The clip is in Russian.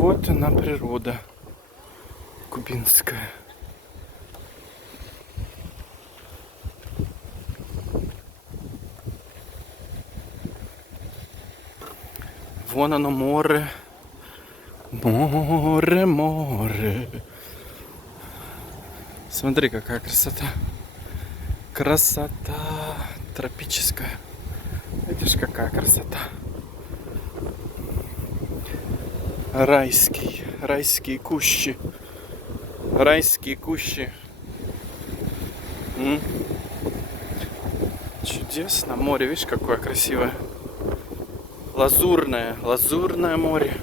Вот она природа кубинская. Вон оно море. Море, море. Смотри, какая красота. Красота тропическая. Видишь, какая красота. Райские кущи. Райские кущи. Чудесно. Море, видишь, какое красивое. Лазурное море.